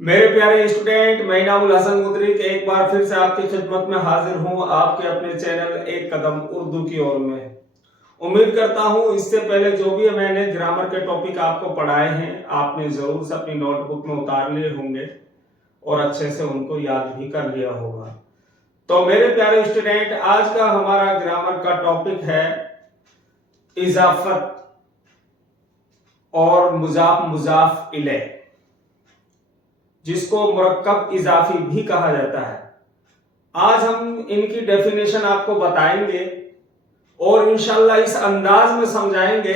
میرے پیارے اسٹوڈنٹ، میں نامل حسن مدرک ایک بار پھر سے آپ کی خدمت میں حاضر ہوں آپ کے اپنے چینل ایک قدم اردو کی اور میں امید کرتا ہوں اس سے پہلے جو بھی میں نے گرامر کے ٹاپک آپ کو پڑھائے ہیں آپ نے ضرور سے اپنی نوٹ بک میں اتار لیے ہوں گے اور اچھے سے ان کو یاد بھی کر لیا ہوگا۔ تو میرے پیارے اسٹوڈنٹ، آج کا ہمارا گرامر کا ٹاپک ہے اضافت اور مضاف مضاف الیہ، جس کو مرکب اضافی بھی کہا جاتا ہے۔ آج ہم ان کی ڈیفینیشن آپ کو بتائیں گے اور انشاءاللہ اس انداز میں سمجھائیں گے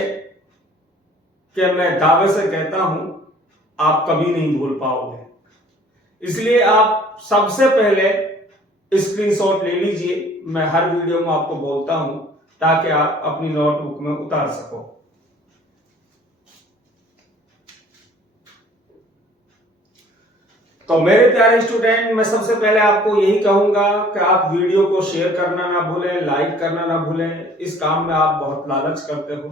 کہ میں دعوے سے کہتا ہوں آپ کبھی نہیں بھول پاؤ گے۔ اس لیے آپ سب سے پہلے اسکرین شاٹ لے لیجئے، میں ہر ویڈیو میں آپ کو بولتا ہوں تاکہ آپ اپنی نوٹ بک میں اتار سکو۔ تو میرے پیارے اسٹوڈنٹ، میں سب سے پہلے آپ کو یہی کہوں گا کہ آپ ویڈیو کو شیئر کرنا نہ بھولیں، لائک کرنا نہ بھولیں۔ اس کام میں آپ بہت لالچ کرتے ہو،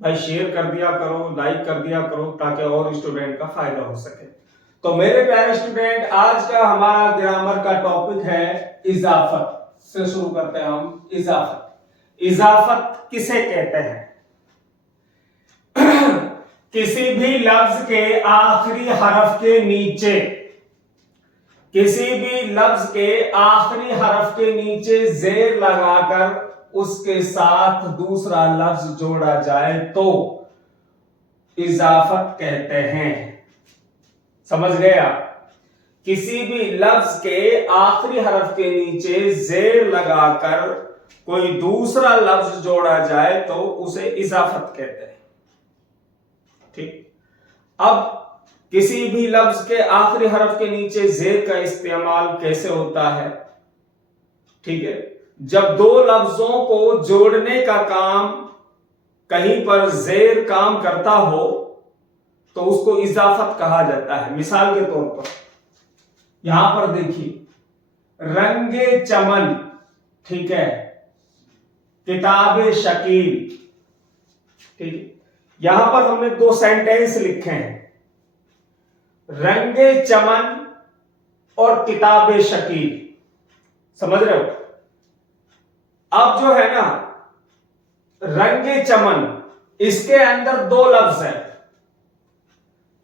بھائی شیئر کر دیا کرو، لائک کر دیا کرو تاکہ اور اسٹوڈنٹ کا فائدہ ہو سکے۔ تو میرے پیارے اسٹوڈنٹ، آج کا ہمارا گرامر کا ٹاپک ہے اضافت سے شروع کرتے ہیں ہم۔ اضافت، اضافت کسے کہتے ہیں؟ کسی بھی لفظ کے آخری حرف کے نیچے، کسی بھی لفظ کے آخری حرف کے نیچے زیر لگا کر اس کے ساتھ دوسرا لفظ جوڑا جائے تو اضافت کہتے ہیں۔ سمجھ گئے آپ؟ کسی بھی لفظ کے آخری حرف کے نیچے زیر لگا کر کوئی دوسرا لفظ جوڑا جائے تو اسے اضافت کہتے ہیں۔ ٹھیک، اب کسی بھی لفظ کے آخری حرف کے نیچے زیر کا استعمال کیسے ہوتا ہے؟ ٹھیک ہے، جب دو لفظوں کو جوڑنے کا کام کہیں پر زیر کام کرتا ہو تو اس کو اضافت کہا جاتا ہے۔ مثال کے طور پر یہاں پر دیکھیے، رنگ چمن، ٹھیک ہے، کتاب شکیل، ٹھیک ہے، یہاں پر ہم نے دو سینٹینس لکھے ہیں، رنگ چمن اور کتاب شکیل۔ سمجھ رہے ہو؟ اب جو ہے نا رنگ چمن، اس کے اندر دو لفظ ہیں،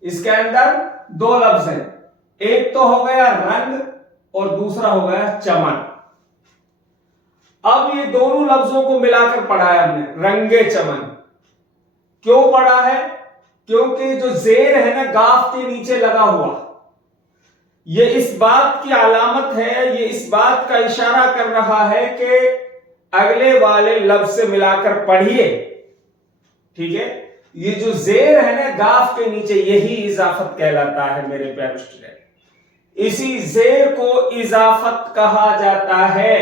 اس کے اندر دو لفظ ہیں، ایک تو ہو گیا رنگ اور دوسرا ہو گیا چمن۔ اب یہ دونوں لفظوں کو ملا کر پڑھا ہے ہم نے، رنگ چمن۔ کیوں پڑھا ہے؟ کیونکہ جو زیر ہے نا گاف کے نیچے لگا ہوا، یہ اس بات کی علامت ہے، یہ اس بات کا اشارہ کر رہا ہے کہ اگلے والے لفظ سے ملا کر پڑھیے۔ ٹھیک ہے، یہ جو زیر ہے نا گاف کے نیچے، یہی اضافت کہلاتا ہے میرے پیارے اسٹوڈنٹ۔ اسی زیر کو اضافت کہا جاتا ہے،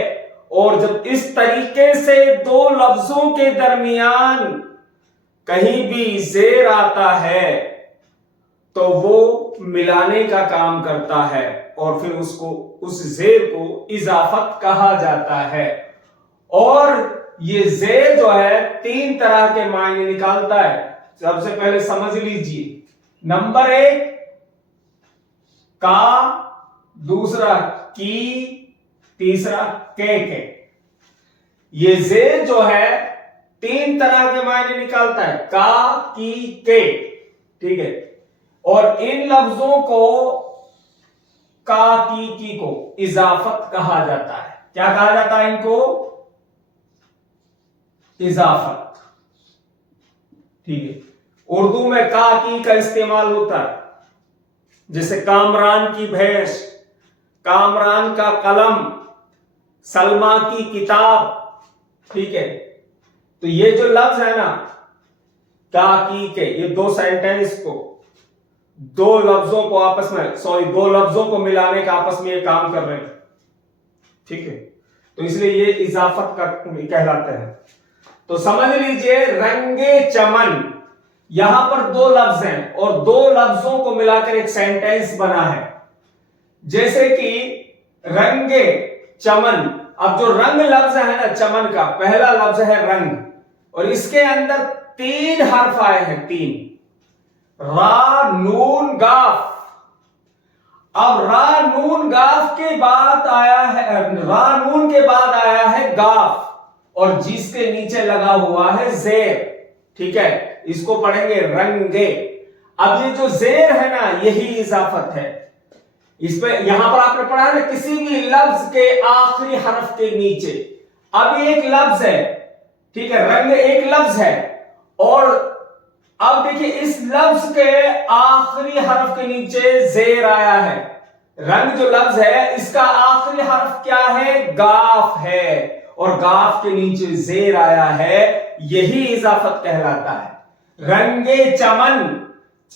اور جب اس طریقے سے دو لفظوں کے درمیان کہیں بھی زیر آتا ہے تو وہ ملانے کا کام کرتا ہے اور پھر اس زیر کو اضافت کہا جاتا ہے۔ اور یہ زیر جو ہے تین طرح کے معنی نکالتا ہے۔ سب سے پہلے سمجھ لیجئے، نمبر ایک کا، دوسرا کی، تیسرا کے۔ یہ زیر جو ہے تین طرح کے معنی نکالتا ہے، کا، کی، کے، ٹھیک ہے، اور ان لفظوں کو کا، کی کو اضافت کہا جاتا ہے۔ کیا کہا جاتا ہے ان کو؟ اضافت۔ ٹھیک ہے، اردو میں کا، کی کا استعمال ہوتا ہے، جیسے کامران کی بھینس، کامران کا قلم، سلمہ کی کتاب، ٹھیک ہے۔ تو یہ جو لفظ ہے نا کا، کی، کے، یہ دو سینٹینس کو، دو لفظوں کو آپس میں، دو لفظوں کو ملانے کا آپس میں یہ کام کر رہے ہیں۔ ٹھیک ہے، تو اس لیے یہ اضافت کا کہلاتے ہیں۔ تو سمجھ لیجئے، رنگ چمن، یہاں پر دو لفظ ہیں اور دو لفظوں کو ملا کر ایک سینٹینس بنا ہے، جیسے کہ رنگ چمن۔ اب جو رنگ لفظ ہے نا چمن کا، پہلا لفظ ہے رنگ، اور اس کے اندر تین حرف آئے ہیں، تین، را، نون، گاف۔ अब रा नून गाफ के बाद आया है, रा नून के बाद आया है गाफ और जिसके नीचे लगा हुआ है जेर, ठीक है, इसको पढ़ेंगे रंगे। अब ये जो जेर है ना यही इजाफत है। इस पे यहां पर आपने पढ़ा है ना किसी भी लफ्ज के आखिरी हरफ के नीचे। अब ये एक लफ्ज है, ठीक है, रंग एक लफ्ज है और अब देखिए इस लफ्ज के आखिरी हरफ के नीचे जेर आया है। रंग जो लफ्ज है इसका आखिरी हरफ क्या है? गाफ है और गाफ के नीचे जेर आया है, यही इजाफत कहलाता है। रंगे चमन।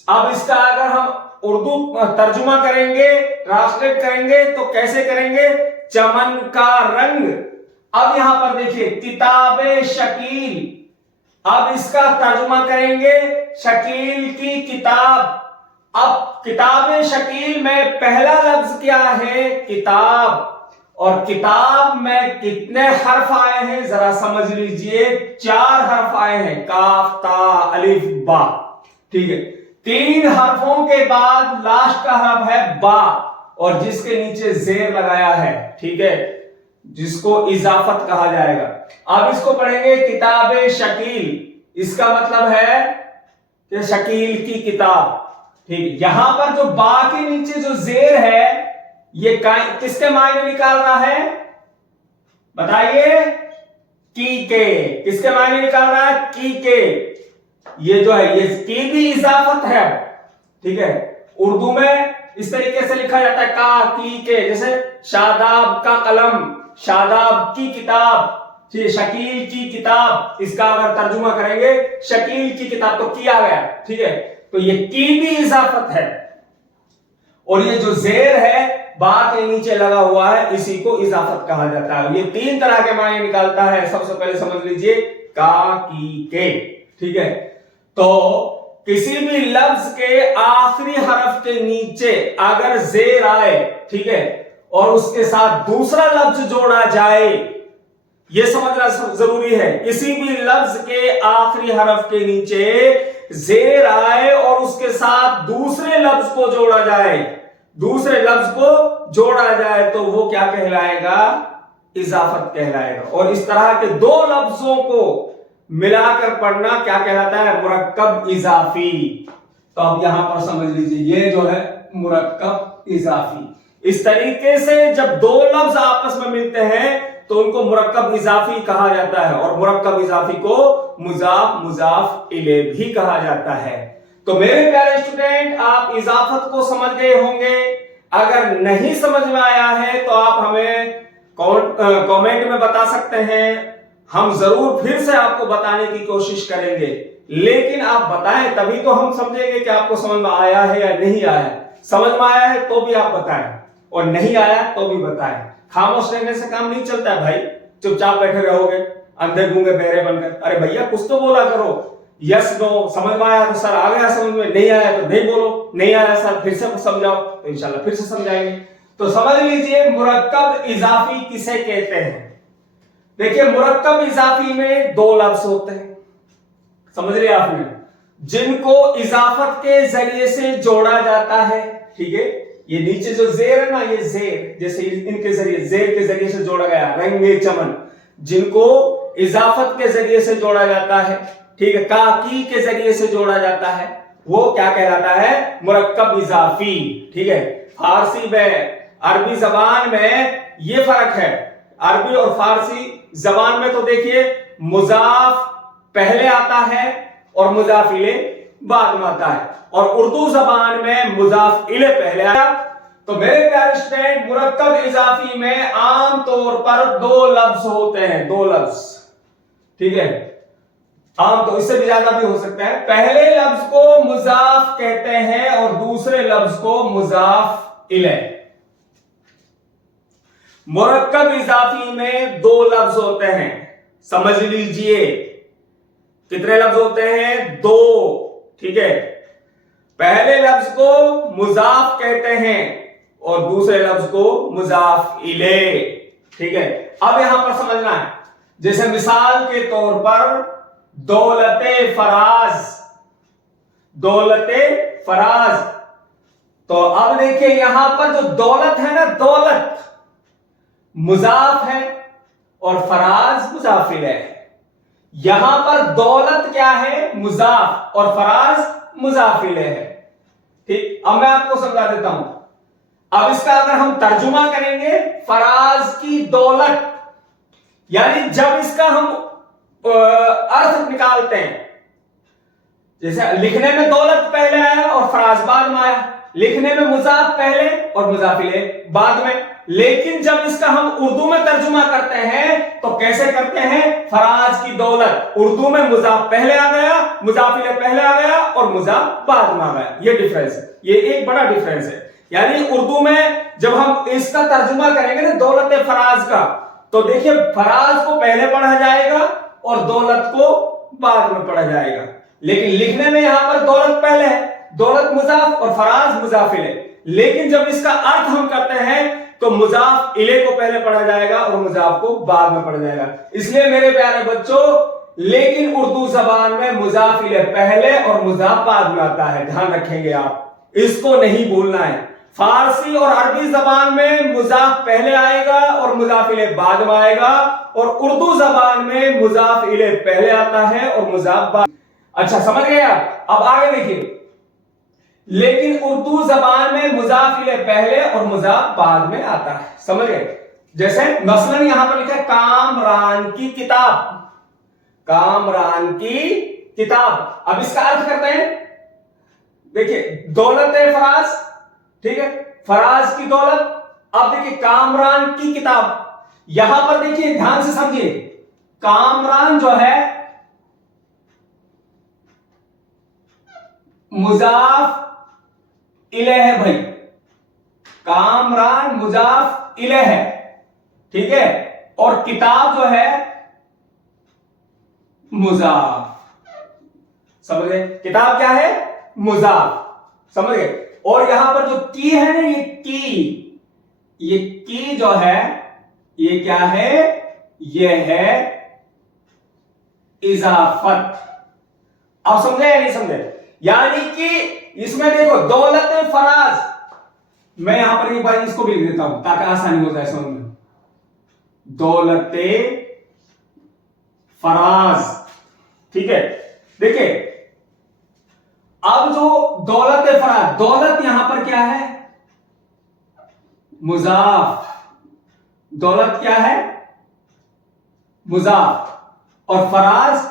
अब इसका अगर हम उर्दू तर्जुमा करेंगे, ट्रांसलेट करेंगे तो कैसे करेंगे? चमन का रंग। अब यहां पर देखिए किताबे शकील, अब इसका तर्जुमा करेंगे शकील की किताब। अब किताबे शकील में पहला लफ्ज क्या है? किताब। और किताब में कितने हर्फ आए हैं जरा समझ लीजिए, 4 हर्फ आए हैं, काफ ता अलिफ बा, ठीक है। 3 हर्फों के बाद लास्ट का हर्फ है बा और जिसके नीचे जेर लगाया है, ठीक है, जिसको इजाफत कहा जाएगा। अब इसको पढ़ेंगे किताबे शकील, इसका मतलब है कि शकील की किताब, ठीक। यहां पर जो बा के नीचे जो जेर है ये किसके मायने निकाल रहा है? बताइए। की के। किसके मायने निकाल रहा है? की के। ये जो है ये की भी इजाफत है, ठीक है। उर्दू में इस तरीके से लिखा जाता है का की के, जैसे शादाब का कलम, शादाब की किताब, ठीक, शकील की किताब। इसका अगर तर्जुमा करेंगे शकील की किताब तो किया गया, ठीक है। तो ये की भी इजाफत है और ये जो जेर है बा के नीचे लगा हुआ है इसी को इजाफत कहा जाता है। ये 3 तरह के मायने निकालता है। सबसे पहले समझ लीजिए का की के, ठीक है। तो किसी भी लफ्ज के आखिरी हरफ के नीचे अगर जेर आए, ठीक है, और उसके साथ दूसरा लफ्ज जोड़ा जाए, यह समझना जरूरी है। किसी भी लफ्ज के आखिरी हरफ के नीचे जेर आए और उसके साथ दूसरे लफ्ज को जोड़ा जाए, दूसरे लफ्ज को जोड़ा जाए तो वो क्या कहलाएगा? इजाफत कहलाएगा। और इस तरह के 2 लफ्जों को मिलाकर पढ़ना क्या कहलाता है? मुरक्कब इजाफी। तो अब यहां पर समझ लीजिए ये जो है मुरक्कब इजाफी। इस तरीके से जब 2 लफ्ज आपस में मिलते हैं तो उनको मुरक्कब इजाफी कहा जाता है और मुरक्कब इजाफी को मुजाफ मुजाफ इले भी कहा जाता है। तो मेरे प्यारे स्टूडेंट आप इजाफत को समझ गए होंगे। अगर नहीं समझ में आया है तो आप हमें कमेंट में बता सकते हैं, हम जरूर फिर से आपको बताने की कोशिश करेंगे। लेकिन आप बताएं तभी तो हम समझेंगे कि आपको समझ में आया है या नहीं आया। समझ में आया है तो भी आप बताएं और नहीं आया तो भी बताएं। खामोश रहने से काम नहीं चलता है भाई, चुपचाप बैठे रहोगे अंधे गूंगे बहरे बनकर। अरे भैया कुछ तो बोला करो, यस नो, समझ में आया तो सर आ गया समझ में, नहीं आया तो नहीं बोलो, नहीं आया सर फिर से समझाओ तो इंशाल्लाह फिर से समझाएंगे। तो समझ लीजिए मुरक्कब इजाफी किसे कहते हैं। देखिए मुरक्कब इजाफी में 2 लफ्ज होते हैं, समझ लिया आपने, जिनको इजाफत के जरिए से जोड़ा जाता है, ठीक है। ये नीचे जो जेर है ना, ये जेर जैसे इनके जरिए, जेर के जरिए से जोड़ा गया, रंगे चमन, जिनको इजाफत के जरिए से जोड़ा जाता है, ठीक है, काकी के जरिए से जोड़ा जाता है, वो क्या कहलाता है? मुरक्कब इजाफी, ठीक है। फारसी में, अरबी जबान में ये फर्क है। अरबी और फारसी जबान में तो देखिए मुजाफ पहले आता है और मुजाफ इले बाद में आता है, और उर्दू जबान में मुजाफ इले पहले आया। तो मेरे प्यारे स्टूडेंट मुरक्कब इजाफी में आम तौर पर 2 लफ्ज होते हैं, 2 लफ्ज, ठीक है। आम तो इससे भी ज्यादा भी हो सकता है। पहले लफ्ज को मुजाफ कहते हैं और दूसरे लफ्ज को मुजाफ इले। मुरक्कब इजाफी में 2 लफ्ज होते हैं, समझ लीजिए। कितने लफ्ज होते हैं? 2, ठीक है। पहले लफ्ज को मुजाफ कहते हैं और दूसरे लफ्ज को मुजाफ इले, ठीक है। अब यहां पर समझना है, जैसे मिसाल के तौर पर दौलते फराज, दौलते फराज, तो अब देखिए यहां पर जो दौलत है ना, दौलत मुजाफ है और फराज मुजाफ इलैह है। यहां पर दौलत क्या है, मुजाफ, और फराज मुजाफ इलैह है। ठीक, अब मैं आपको समझा देता हूं। अब इसका अगर हम तर्जुमा करेंगे, फराज की दौलत, यानी जब इसका हम अर्थ निकालते हैं, जैसे लिखने में दौलत पहले आया और फराज बाद में आया, लिखने में मुजाफ पहले और मुजाफ इलैह बाद में, लेकिन जब इसका हम उर्दू में तर्जुमा करते हैं तो कैसे करते हैं, फराज की दौलत, उर्दू में मुजाफ पहले आ गया, मुजाफ इलैह पहले आ गया और मुजाफ बाद में आ गया। ये डिफरेंस है, ये एक बड़ा डिफरेंस है। यानी उर्दू में जब हम इसका तर्जुमा करेंगे ना दौलत फराज का, तो देखिए फराज को पहले पढ़ा जाएगा और दौलत को बाद में पढ़ा जाएगा, लेकिन लिखने में यहां पर दौलत पहले है, दौलत मुजाफ और फराज मुजाफ इलैह। लेकिन जब इसका अर्थ हम करते हैं तो मुजाफ इलैह को पहले पढ़ा जाएगा और मुजाफ को बाद में पढ़ा जाएगा। इसलिए मेरे प्यारे बच्चों, लेकिन उर्दू जबान में मुजाफ इलैह पहले और मुजाफ बाद में आता है, ध्यान रखेंगे आप, इसको नहीं भूलना है। फारसी और अरबी जबान में मुजाफ पहले आएगा और मुजाफ इलैह बाद में आएगा, और उर्दू जबान में मुजाफ इलैह पहले आता है और मुजाफ बाद। अच्छा, समझ गए आप? अब आगे देखिए, लेकिन उर्दू जबान में मुजाफ इलैह पहले और मुजाफ बाद में आता है, समझ गए? जैसे मसलन यहां पर लिखा है कामरान की किताब, कामरान की किताब। अब इसका अर्थ करते हैं, देखिए दौलत है फराज, ठीक है, फराज की दौलत। अब देखिए कामरान की किताब, यहां पर देखिए ध्यान से समझिए, कामरान जो है मुजाफ इलैह है भाई, कामरान मुजाफ इलैह है, ठीक है, और किताब जो है मुजाफ, समझ गए? किताब क्या है, मुजाफ, समझ गए? और यहां पर जो की है ना, ये की जो है, ये क्या है, ये है इजाफत। आप समझे या नहीं समझे? यानी कि इसमें देखो दौलत फराज, मैं यहां पर एक बार इसको भी लिख देता हूं ताकि आसानी हो जाए समझ में। दौलत फराज, ठीक है। देखिए अब जो दौलत फराज, दौलत यहां पर क्या है, मुजाफ, दौलत क्या है, मुजाफ, और फराज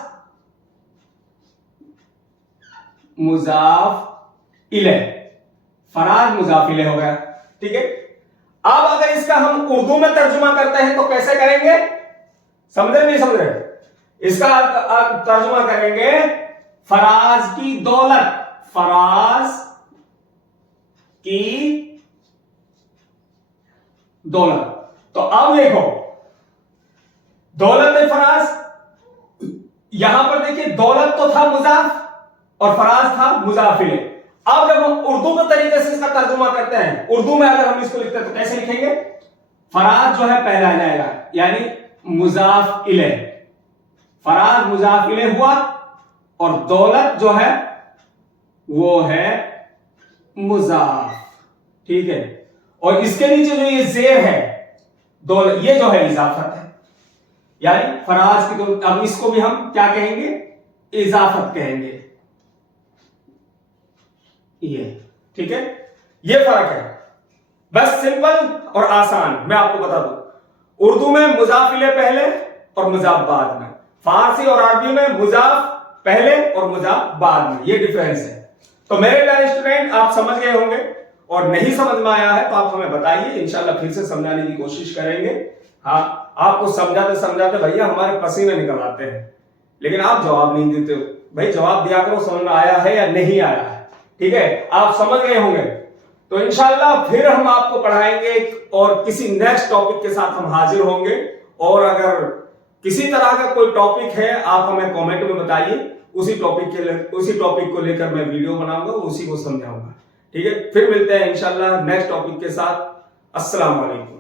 मुजाफ इलैह, फराज मुजाफ इलैह हो गया, ठीक है। अब अगर इसका हम उर्दू में तर्जुमा करते हैं तो कैसे करेंगे, समझे नहीं समझ रहे? इसका तर्जुमा करेंगे फराज की दौलत, फराज की दौलत। तो अब देखो दौलत फराज, यहां पर देखिए दौलत तो था मुजाफ और फराज था मुजाफ इलैह। अब जब हम उर्दू के तरीके से इसका तर्जुमा करते हैं, उर्दू में अगर हम इसको लिखते हैं तो कैसे लिखेंगे, फराज जो है पहला आ जाएगा, यानी मुजाफ इलैह, फराज मुजाफ इलैह हुआ, और दौलत जो है वो है मुजाफ, ठीक है। और इसके नीचे जो ये जेर है दौलत, ये जो है इजाफत है, यानी फराज की दौलत। अब इसको भी हम क्या कहेंगे, इजाफत कहेंगे, ये, ठीक है। ये फर्क है, बस सिंपल और आसान। मैं आपको बता दूं, उर्दू में मुजाफ इलैह पहले और मुजाफ बाद में, फारसी और अरबी में मुजाफ पहले और मुजाफ बाद में, ये डिफरेंस है। तो मेरे प्यारे स्टूडेंट, आप समझ गए होंगे, और नहीं समझ में आया है तो आप हमें बताइए, इंशाल्लाह फिर से समझाने की कोशिश करेंगे। हाँ, आपको समझाते समझाते भैया हमारे पसीने निकल आते हैं, लेकिन आप जवाब नहीं देते हो। भाई जवाब दिया करो, समझ में आया है या नहीं आया है, ठीक है। आप समझ गए होंगे, तो इंशाल्लाह फिर हम आपको पढ़ाएंगे और किसी नेक्स्ट टॉपिक के साथ हम हाजिर होंगे। और अगर किसी तरह का कोई टॉपिक है आप हमें कमेंट में बताइए, उसी टॉपिक को लेकर मैं वीडियो बनाऊंगा, उसी को समझाऊंगा, ठीक है। फिर मिलते हैं इंशाल्लाह नेक्स्ट टॉपिक के साथ। अस्सलाम वालेकुम।